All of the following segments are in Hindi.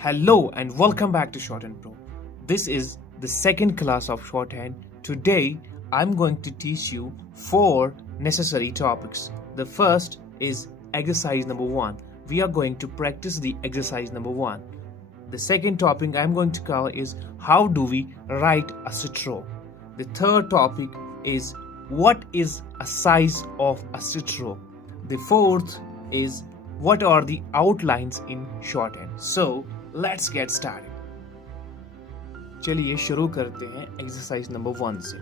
Hello and welcome back to Shorthand Pro. This is the second class of Shorthand. Today I'm going to teach you 4 necessary topics. The first is exercise number 1. We are going to practice the exercise number 1. The second topic I'm going to cover is how do we write a stroke. The third topic is what is a size of a stroke. The fourth is what are the outlines in shorthand. So let's get started. चलिए शुरू करते हैं एक्सरसाइज नंबर 1 से.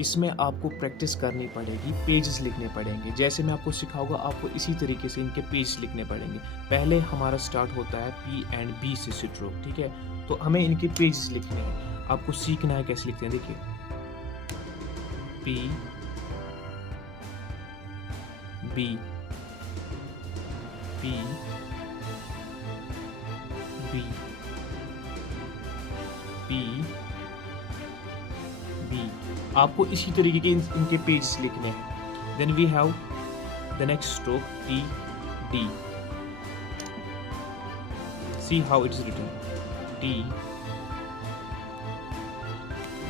इसमें आपको प्रैक्टिस करनी पड़ेगी, पेजेस लिखने पड़ेंगे. जैसे मैं आपको सिखाऊंगा आपको इसी तरीके से इनके पेजेस लिखने पड़ेंगे. पहले हमारा स्टार्ट होता है पी एंड बी से स्ट्रोक, ठीक है. तो हमें इनके पेजेस लिखने हैं. आपको सीखना है कैसे लिखते हैं. देखिए P B P B P B. आपको इसी तरीके के इनके पेजेस लिखने हैं. Then we have the next stroke T D. See how it is written T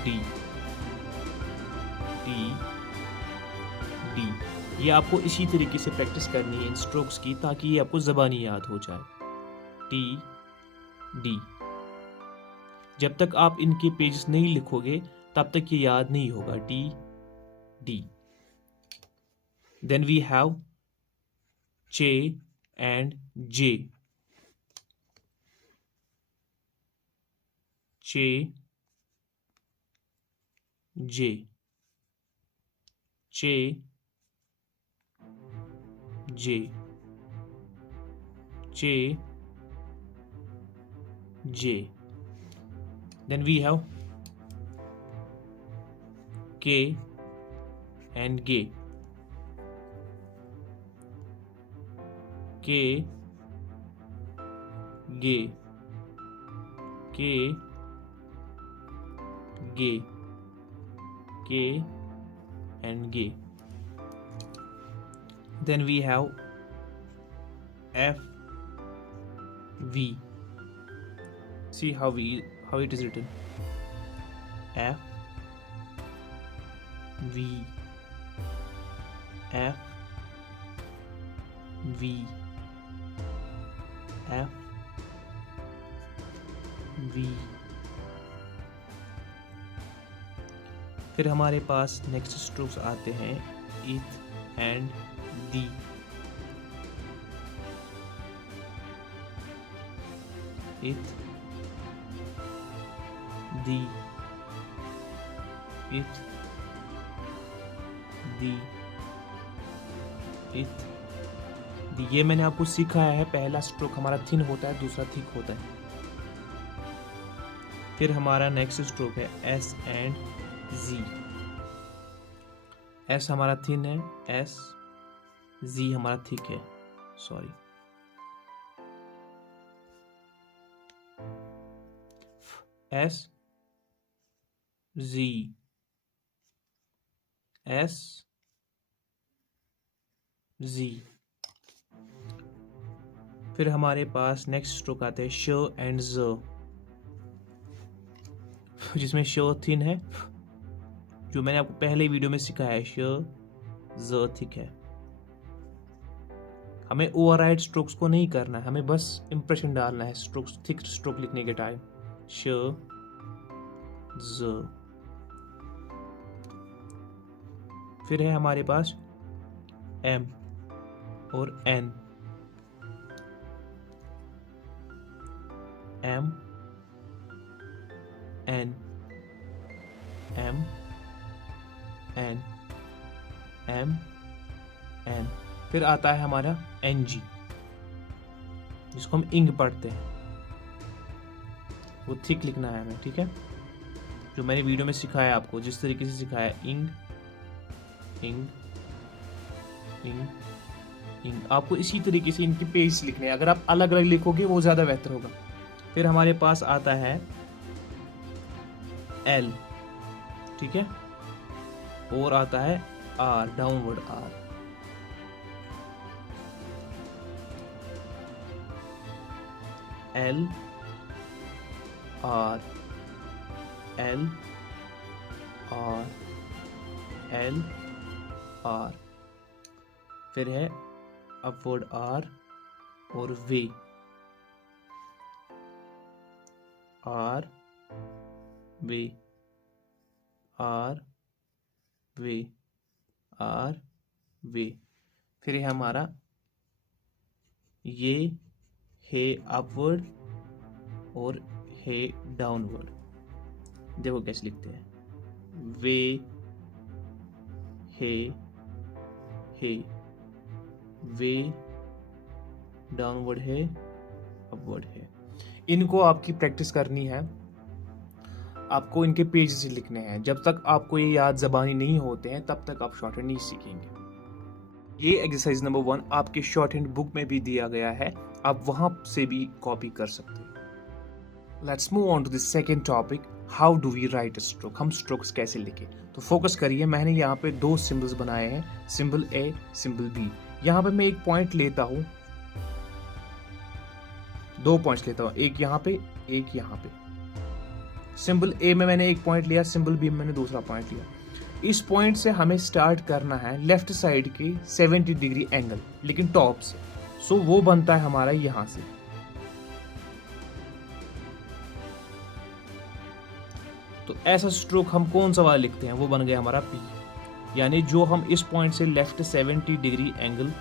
D T D. ये आपको इसी तरीके से प्रैक्टिस करनी है इन स्ट्रोक्स की, ताकि ये आपको ज़बानी याद हो जाए. T D. जब तक आप इनके पेजेस नहीं लिखोगे तब तक ये याद नहीं होगा. T D. Then we have ch and J. Ch J ch J ch J. Then we have K and G. K G K G K and G. Then we have F V. See how it is written. F V F V F V. फिर हमारे पास नेक्स्ट स्ट्रोक्स आते हैं इथ एंड दी. इथ दी इथ दी इथ दी. ये मैंने आपको सिखाया है. पहला स्ट्रोक हमारा थिन होता है, दूसरा थिक होता है. फिर हमारा नेक्स्ट स्ट्रोक है एस एंड जी. एस हमारा थिन है, एस. जी हमारा थिक है, sorry. S G S G. फिर हमारे पास नेक्स्ट स्ट्रोक आते हैं श एंड ज, जिसमें श थिन है, जो मैंने आपको पहले वीडियो में सिखाया है. श ज थिक है. हमें ओवरराइड स्ट्रोक्स को नहीं करना है, हमें बस इंप्रेशन डालना है स्ट्रोक्स, थिक स्ट्रोक लिखने के टाइम. श ज. फिर है हमारे पास एम और N. M N M N M N. फिर आता है हमारा एन जी, जिसको हम इंग पढ़ते हैं. वो थिक लिखना है हमें, ठीक है. जो मैंने वीडियो में सिखाया आपको, जिस तरीके से सिखाया, इंग इंग इंग इंग. आपको इसी तरीके से इनके पेज लिखने हैं. अगर आप अलग अलग लिखोगे वो ज़्यादा बेहतर होगा. फिर हमारे पास आता है एल, ठीक है. और आता है R, downward R. L R, L R, L R. फिर है अपवर्ड आर और way, R way, R way, R way. फिर है हमारा ये है अपवर्ड और है डाउनवर्ड। देखो कैसे लिखते हैं, वे है वे, डाउनवर्ड है, अपवर्ड है। इनको आपकी प्रैक्टिस करनी है, आपको इनके पेज से लिखने हैं। जब तक आपको ये याद ज़बानी नहीं होते हैं तब तक आप शॉर्ट हैंड नहीं सीखेंगे। ये एक्सरसाइज नंबर 1 आपके शॉर्ट हैंड बुक में भी दिया गया है, आप वहां से भी कॉपी कर सकते हैं। Let's move on to the second topic, how do we write a stroke. हम स्ट्रोक्स कैसे लिखें। तो फोकस करिए, मैंने यहाँ पे 2 सिंबल्स बनाए हैं, सिंबल ए, सिंबल बी। यहाँ पे मैं एक पॉइंट लेता हूँ, 2 पॉइंट्स लेता हूँ, एक यहाँ पे, एक यहाँ पे। सिंबल ए में मैंने एक पॉइंट लिया, सिंबल बी में मैंने दूसरा पॉइंट लिया। इस पॉइंट से हमें स्टार्ट करना है लेफ्ट साइड के 70 डिग्री एंगल, लेकिन टॉप से। सो वो बनता है हमारा यहां से। तो ऐसा स्ट्रोक हम कौन सा वाला लिखते हैं, वो बन गया हमारा पी। यानी जो हम इस पॉइंट से लेफ्ट 70 डिग्री एंगल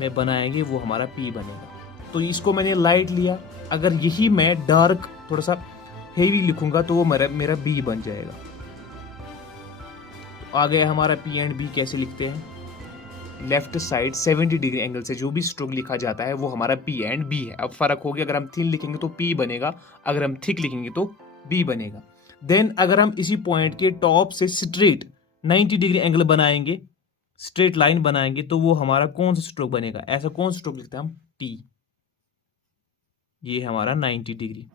में बनाएंगे वो हमारा पी बनेगा। तो इसको मैंने लाइट लिया, अगर यही मैं डार्क थोड़ा सा हेवी लिखूंगा तो वो मेरा बी बन जाएगा। तो आ गया हमारा पी एंड बी। कैसे लिखते हैं, लेफ्ट साइड 70 डिग्री एंगल से जो भी स्ट्रोक लिखा जाता है वो हमारा पी एंड बी है। अब फर्क हो गया, अगर हम थिन लिखेंगे तो पी बनेगा, अगर हम थिक लिखेंगे तो बी बनेगा। देन अगर हम इसी पॉइंट के टॉप से स्ट्रेट 90 डिग्री एंगल बनाएंगे, स्ट्रेट लाइन बनाएंगे, तो वो हमारा कौन सा स्ट्रोक बनेगा। ऐसा कौन सा स्ट्रोक लिखते हैं हम, टी। ये हमारा 90 डिग्री।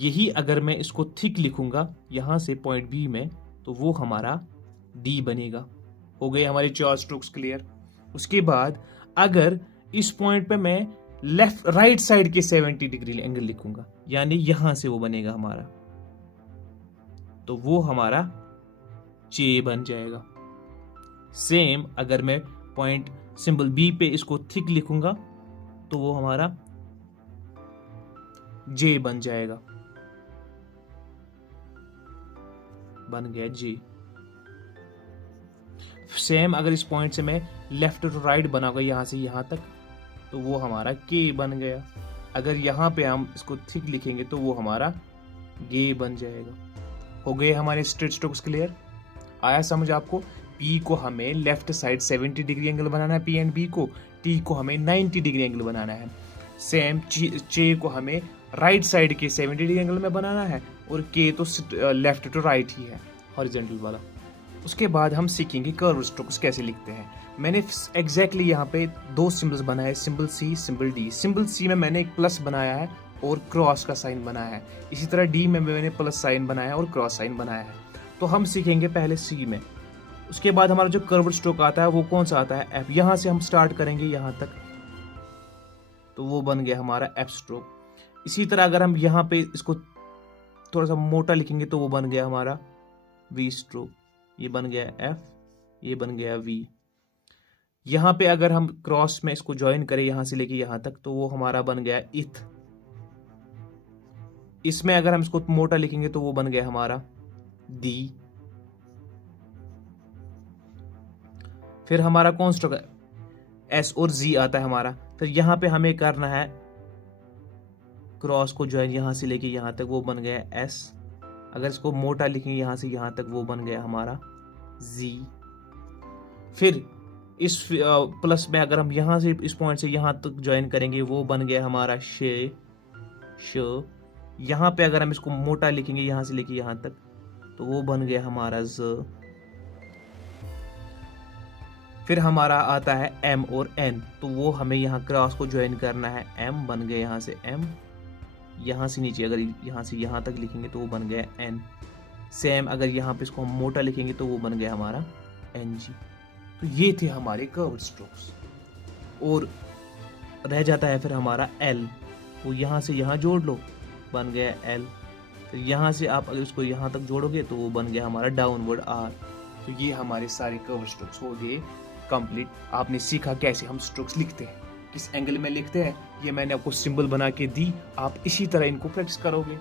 यही अगर मैं इसको थिक लिखूंगा यहां से पॉइंट बी में, तो वो हमारा डी बनेगा। हो गए हमारे 4 स्ट्रोक्स क्लियर। उसके बाद अगर इस पॉइंट पे मैं लेफ्ट राइट साइड के 70 डिग्री एंगल लिखूंगा, यानी यहां से वो बनेगा हमारा, तो वो हमारा जे बन जाएगा। सेम अगर मैं पॉइंट सिंबल बी पे इसको थिक लिखूंगा तो वो हमारा जे बन जाएगा, बन गया जे। सेम अगर इस पॉइंट से मैं लेफ्ट टू राइट बनाऊंगा यहां से यहां तक, तो वो हमारा के बन गया। अगर यहां पे हम इसको थिक लिखेंगे तो वो हमारा गे बन जाएगा। हो गए हमारे स्ट्रेट स्ट्रोक्स क्लियर। आया समझ आपको। पी को हमें लेफ्ट साइड 70 डिग्री एंगल बनाना है, पी एंड बी को। टी को हमें 90 डिग्री एंगल बनाना है। सेम चे को हमें राइट साइड के 70 डिग्री एंगल में बनाना है, और के तो लेफ्ट टू राइट ही है, हॉरिजॉन्टल वाला। उसके बाद हम सीखेंगे कर्व स्ट्रोक्स कैसे लिखते हैं। मैंने एग्जैक्टली यहाँ पे 2 सिंबल्स बनाए, symbol C, symbol D. Symbol C में मैंने एक प्लस बनाया है और क्रॉस का साइन बनाया है। इसी तरह डी में मैंने प्लस साइन बनाया है और क्रॉस साइन बनाया है। तो हम सीखेंगे पहले सी में। उसके बाद हमारा जो कर्व स्ट्रोक आता है वो कौन सा आता है, एफ। यहाँ से हम स्टार्ट करेंगे यहाँ तक, तो वो बन गया हमारा एफ स्ट्रोक। इसी तरह अगर हम यहाँ पे इसको थोड़ा सा मोटा लिखेंगे तो वो बन गया हमारा वी स्ट्रोक। ये बन गया एफ, ये बन गया वी। यहां पे अगर हम क्रॉस में इसको ज्वाइन करें यहां से लेके यहां तक, तो वो हमारा बन गया इथ। इसमें अगर हम इसको मोटा लिखेंगे तो वो बन गया हमारा डी। फिर हमारा कौन स्ट्रोक है, एस और जी आता है हमारा। फिर यहां पे हमें करना है क्रॉस को ज्वाइन यहां से लेके यहां तक, वो बन गया एस। अगर इसको मोटा लिखेंगे यहां से यहां तक, वो बन गया हमारा जी। फिर इस प्लस में अगर हम यहां से इस पॉइंट से यहां तक ज्वाइन करेंगे, वो बन गया हमारा शे, श। यहां पे अगर हम इसको मोटा लिखेंगे यहां से लेके यहां तक, तो वो बन गया हमारा ज। फिर हमारा आता है एम और एन, तो वो हमें यहाँ क्रॉस को ज्वाइन करना है, एम बन गया यहां से एम। यहां से नीचे अगर यहां से यहां तक लिखेंगे तो वो बन गया एन। सेम अगर यहाँ पे इसको हम मोटा लिखेंगे तो वो बन गया हमारा एन जी। तो ये थे हमारे कर्व्ड स्ट्रोक्स। और रह जाता है फिर हमारा एल, वो यहां से यहां जोड़ लो, बन गया L। फिर यहाँ से आप अगर उसको यहाँ तक जोड़ोगे तो वो बन गया हमारा डाउनवर्ड R। तो ये हमारे सारे कर्व स्ट्रोक्स हो गए कंप्लीट। आपने सीखा कैसे हम स्ट्रोक्स लिखते हैं, किस एंगल में लिखते हैं, ये मैंने आपको सिंबल बना के दी, आप इसी तरह इनको प्रैक्टिस करोगे।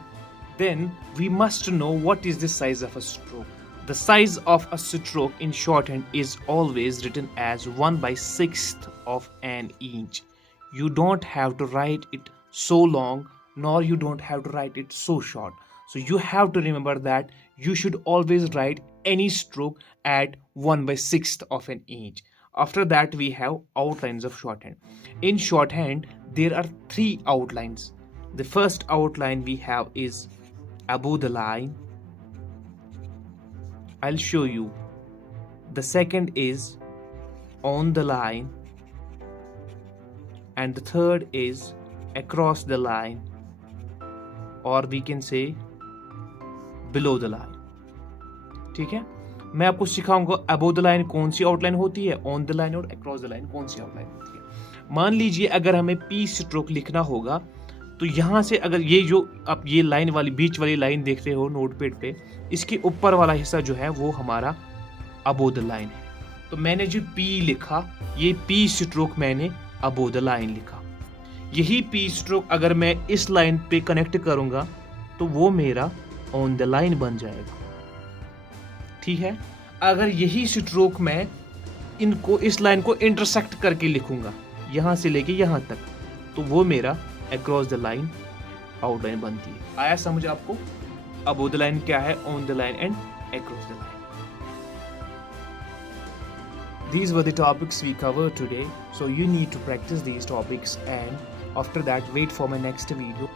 Then we must know what is the size of a stroke. The size of a stroke in shorthand is always written as 1/6 of an inch. You don't have to write it so long, nor you don't have to write it so short. So you have to remember that you should always write any stroke at 1/6 of an inch. After that, we have outlines of shorthand. In shorthand, there are 3 outlines. The first outline we have is above the line. I'll show you. The second is on the line, and the third is across the line, or we can say below the line. ठीक है, मैं आपको सिखाऊंगा अबोव द लाइन कौन सी आउटलाइन होती है, ऑन द लाइन और अक्रॉस द लाइन कौन सी आउटलाइन होती है। मान लीजिए अगर हमें पी स्ट्रोक लिखना होगा तो यहाँ से अगर ये जो आप ये लाइन वाली बीच वाली लाइन देख रहे हो नोटपैड पे, इसके ऊपर वाला हिस्सा जो है वो हमारा अबोव द लाइन है। तो मैंने जो पी लिखा, ये पी स्ट्रोक मैंने अबोव द लाइन लिखा। यही पी स्ट्रोक अगर मैं इस लाइन पे कनेक्ट करूंगा तो वो मेरा ऑन द लाइन बन जाएगा। ठीक है, अगर यही स्ट्रोक मैं इनको इस लाइन को इंटरसेक्ट करके लिखूंगा यहां से लेके यहां तक, तो वो मेरा अक्रॉस द लाइन आउटलाइन बनती है। आया समझ आपको? अबोव द लाइन क्या है, on the line and across the line. These were the topics we covered today, so you need to practice these topics, and after that wait for my next video.